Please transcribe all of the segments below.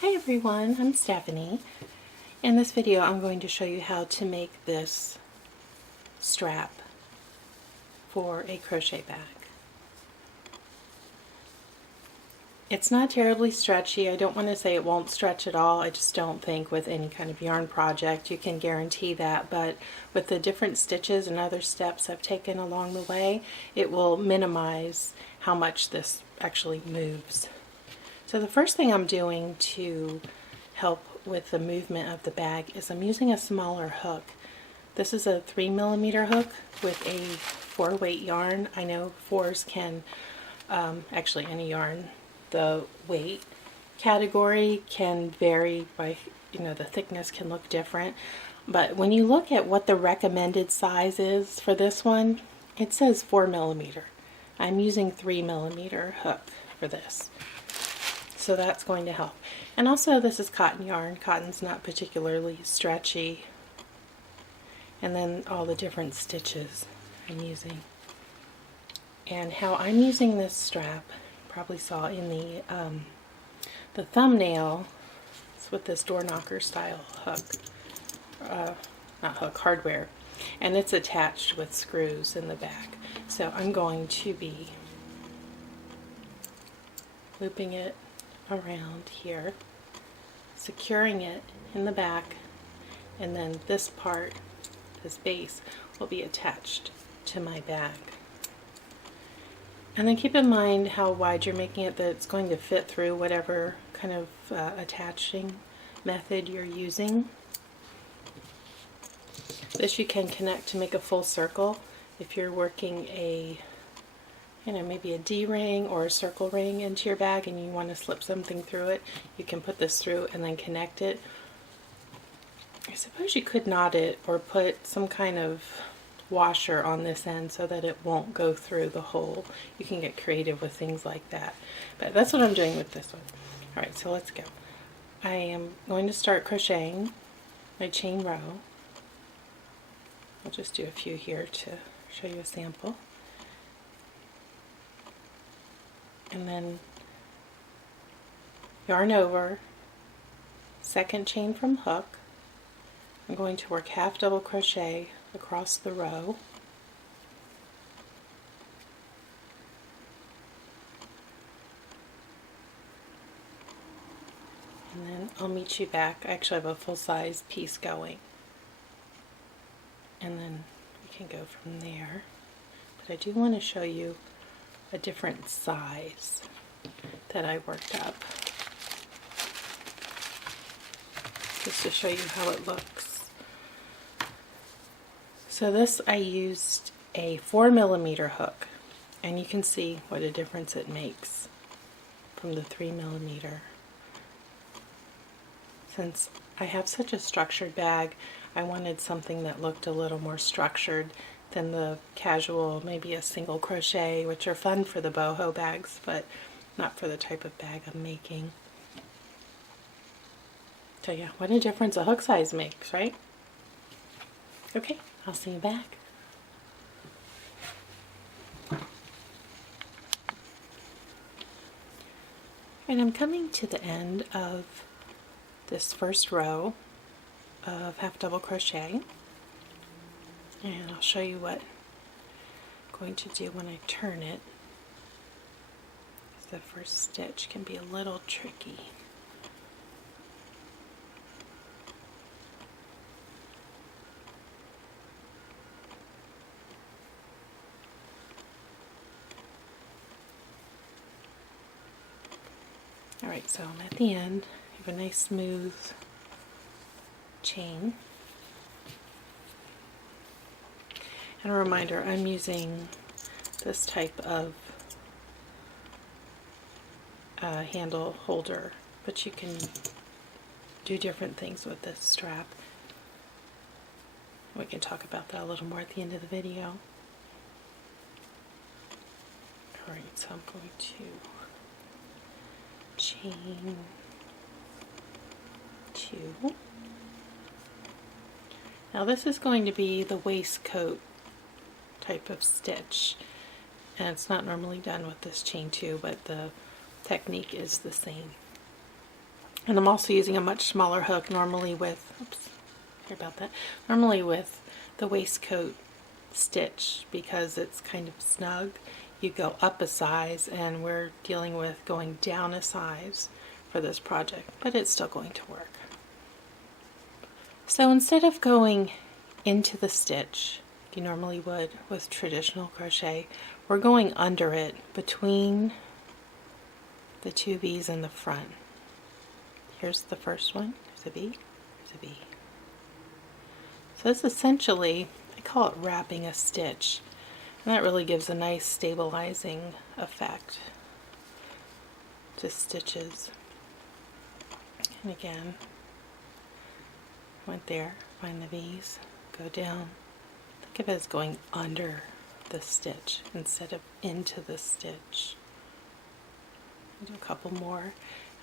Hi everyone, I'm Stephanie. In this video I'm going to show you how to make this strap for a crochet bag. It's not terribly stretchy. I don't want to say it won't stretch at all. I just don't think with any kind of yarn project you can guarantee that, but with the different stitches and other steps I've taken along the way, it will minimize how much this actually moves. So the first thing I'm doing to help with the movement of the bag is I'm using a smaller hook. This is a 3mm hook with a 4-weight yarn. I know 4s can, actually any yarn, the weight category can vary by, the thickness can look different. But when you look at what the recommended size is for this one, it says 4mm. I'm using 3mm hook for this. So that's going to help. And also this is cotton yarn. Cotton's not particularly stretchy. And then all the different stitches I'm using. And how I'm using this strap, you probably saw in the thumbnail, it's with this door knocker style hook. Not hook, hardware. And it's attached with screws in the back. So I'm going to be looping it around here, securing it in the back, and then this part, this base, will be attached to my bag. And then keep in mind how wide you're making it, that it's going to fit through whatever kind of attaching method you're using. This you can connect to make a full circle if you're working a maybe a D-ring or a circle ring into your bag and you want to slip something through it. You can put this through and then connect it. I suppose you could knot it or put some kind of washer on this end so that it won't go through the hole. You can get creative with things like that. But that's what I'm doing with this one. Alright, so let's go. I am going to start crocheting my chain row. I'll just do a few here to show you a sample. And then yarn over, second chain from hook. I'm going to work half double crochet across the row. And then I'll meet you back. I actually have a full-size piece going. And then we can go from there. But I do want to show you a different size that I worked up, just to show you how it looks. So this, I used a 4mm hook, and you can see what a difference it makes from the 3mm. Since I have such a structured bag, I wanted something that looked a little more structured than the casual, maybe a single crochet, which are fun for the boho bags, but not for the type of bag I'm making. So yeah, what a difference a hook size makes, right? Okay, I'll see you back. And I'm coming to the end of this first row of half double crochet. And I'll show you what I'm going to do when I turn it. The first stitch can be a little tricky. Alright, so I'm at the end. I have a nice smooth chain. And a reminder, I'm using this type of handle holder, but you can do different things with this strap. We can talk about that a little more at the end of the video. Alright, so I'm going to chain 2. Now this is going to be the waistcoat type of stitch, and it's not normally done with this chain 2, but the technique is the same. And I'm also using a much smaller hook, normally with, oops, sorry about that, normally with the waistcoat stitch, because it's kind of snug. You go up a size, and we're dealing with going down a size for this project, but it's still going to work. So instead of going into the stitch, like you normally would with traditional crochet, we're going under it between the two V's in the front. Here's the first one, there's a V, there's a V. So this essentially, I call it wrapping a stitch, and that really gives a nice stabilizing effect to stitches. And again, went there, find the V's, go down. Think of it as going under the stitch instead of into the stitch. I'll do a couple more,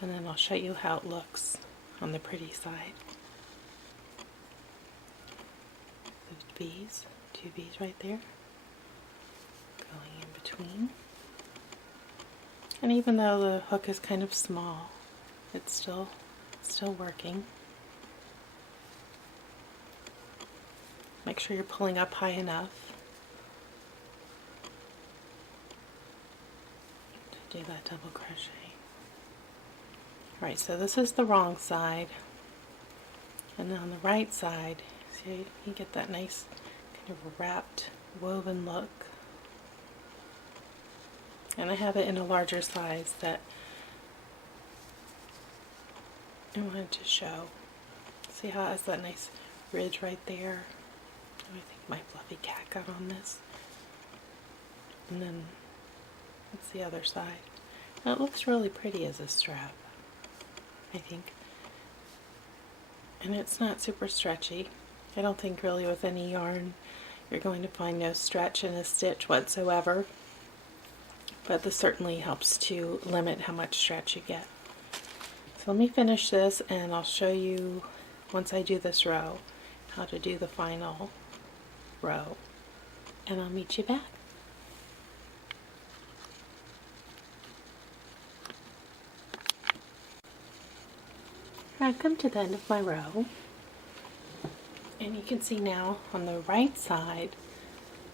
and then I'll show you how it looks on the pretty side. Those V's, two V's right there, going in between. And even though the hook is kind of small, it's still working. Make sure you're pulling up high enough to do that double crochet. Alright, so this is the wrong side, and then on the right side, see, you get that nice kind of wrapped woven look. And I have it in a larger size that I wanted to show. See how it has that nice ridge right there? I think my fluffy cat got on this. And then that's the other side. And it looks really pretty as a strap, I think. And it's not super stretchy. I don't think really with any yarn you're going to find no stretch in a stitch whatsoever. But this certainly helps to limit how much stretch you get. So let me finish this, and I'll show you, once I do this row, how to do the final row, and I'll meet you back. I've come to the end of my row, and you can see now on the right side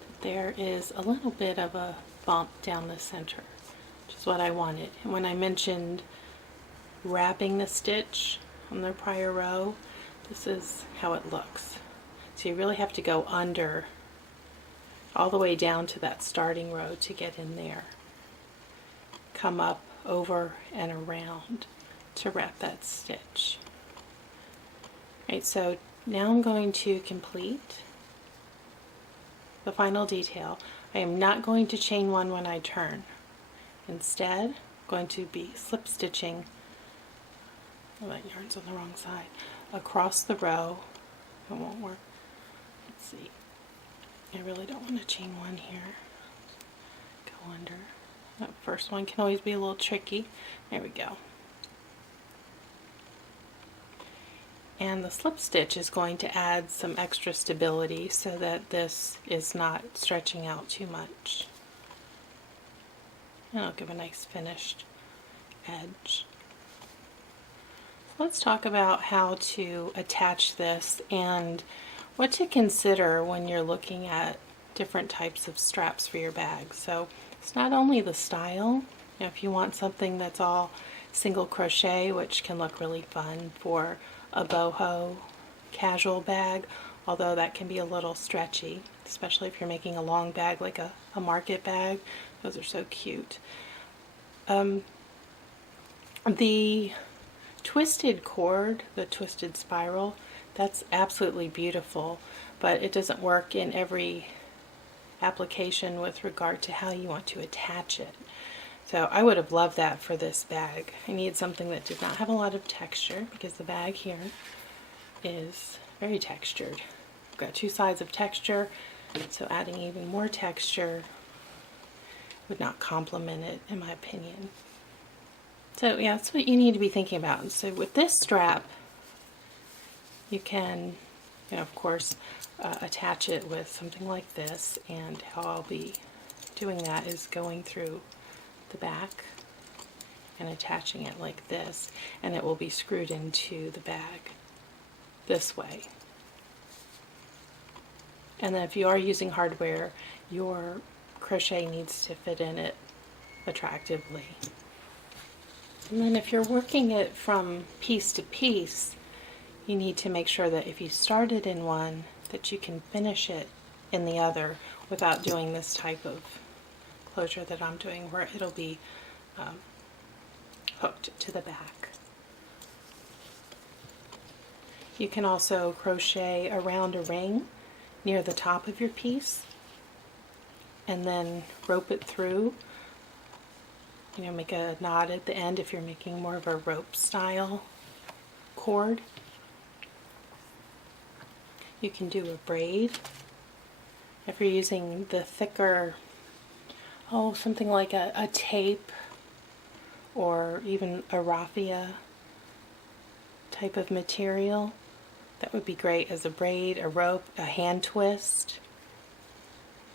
that there is a little bit of a bump down the center, which is what I wanted. And when I mentioned wrapping the stitch on the prior row, this is how it looks. So you really have to go under all the way down to that starting row to get in there. Come up, over, and around to wrap that stitch. Right, so now I'm going to complete the final detail. I am not going to chain one when I turn. Instead, I'm going to be slip stitching, oh, that yarn's on the wrong side, across the row. It won't work. Let's see. I really don't want to chain one here. Go under. That first one can always be a little tricky. There we go. And the slip stitch is going to add some extra stability so that this is not stretching out too much. And it'll give a nice finished edge. So let's talk about how to attach this and what to consider when you're looking at different types of straps for your bag. So it's not only the style. You know, if you want something that's all single crochet, which can look really fun for a boho casual bag, although that can be a little stretchy, especially if you're making a long bag like a market bag. Those are so cute. The twisted cord, the twisted spiral, that's absolutely beautiful, but it doesn't work in every application with regard to how you want to attach it. So I would have loved that for this bag. I needed something that did not have a lot of texture, because the bag here is very textured. I've got two sides of texture, so adding even more texture would not complement it, in my opinion. So yeah, that's what you need to be thinking about. So with this strap, you can, you know, of course, attach it with something like this, and how I'll be doing that is going through the back and attaching it like this, and it will be screwed into the bag this way. And then if you are using hardware, your crochet needs to fit in it attractively. And then if you're working it from piece to piece, you need to make sure that if you started in one, that you can finish it in the other without doing this type of closure that I'm doing, where it'll be hooked to the back. You can also crochet around a ring near the top of your piece and then rope it through. You know, make a knot at the end if you're making more of a rope style cord. You can do a braid if you're using the thicker, something like a tape or even a raffia type of material. That would be great as a braid, a rope, a hand twist.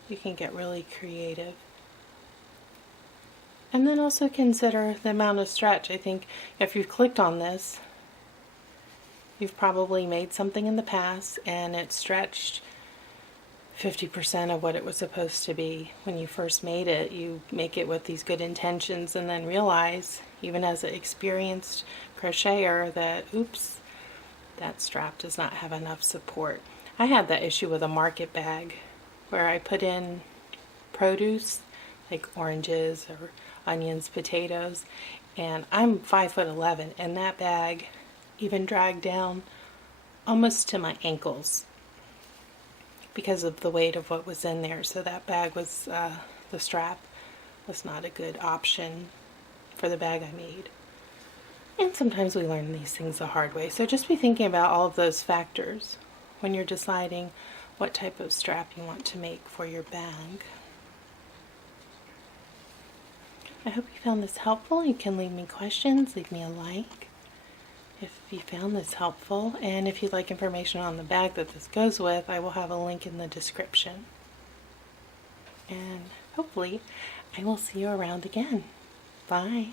You can get really creative. And then also consider the amount of stretch. I think if you've clicked on this, you've probably made something in the past and it stretched 50% of what it was supposed to be when you first made it. You make it with these good intentions and then realize, even as an experienced crocheter, that oops, that strap does not have enough support. I had that issue with a market bag where I put in produce like oranges or onions, potatoes, and I'm 5'11", and that bag even dragged down almost to my ankles because of the weight of what was in there. So that bag was, the strap was not a good option for the bag I made. And sometimes we learn these things the hard way. So just be thinking about all of those factors when you're deciding what type of strap you want to make for your bag. I hope you found this helpful. You can leave me questions, leave me a like if you found this helpful. And if you'd like information on the bag that this goes with, I will have a link in the description. And hopefully I will see you around again. Bye.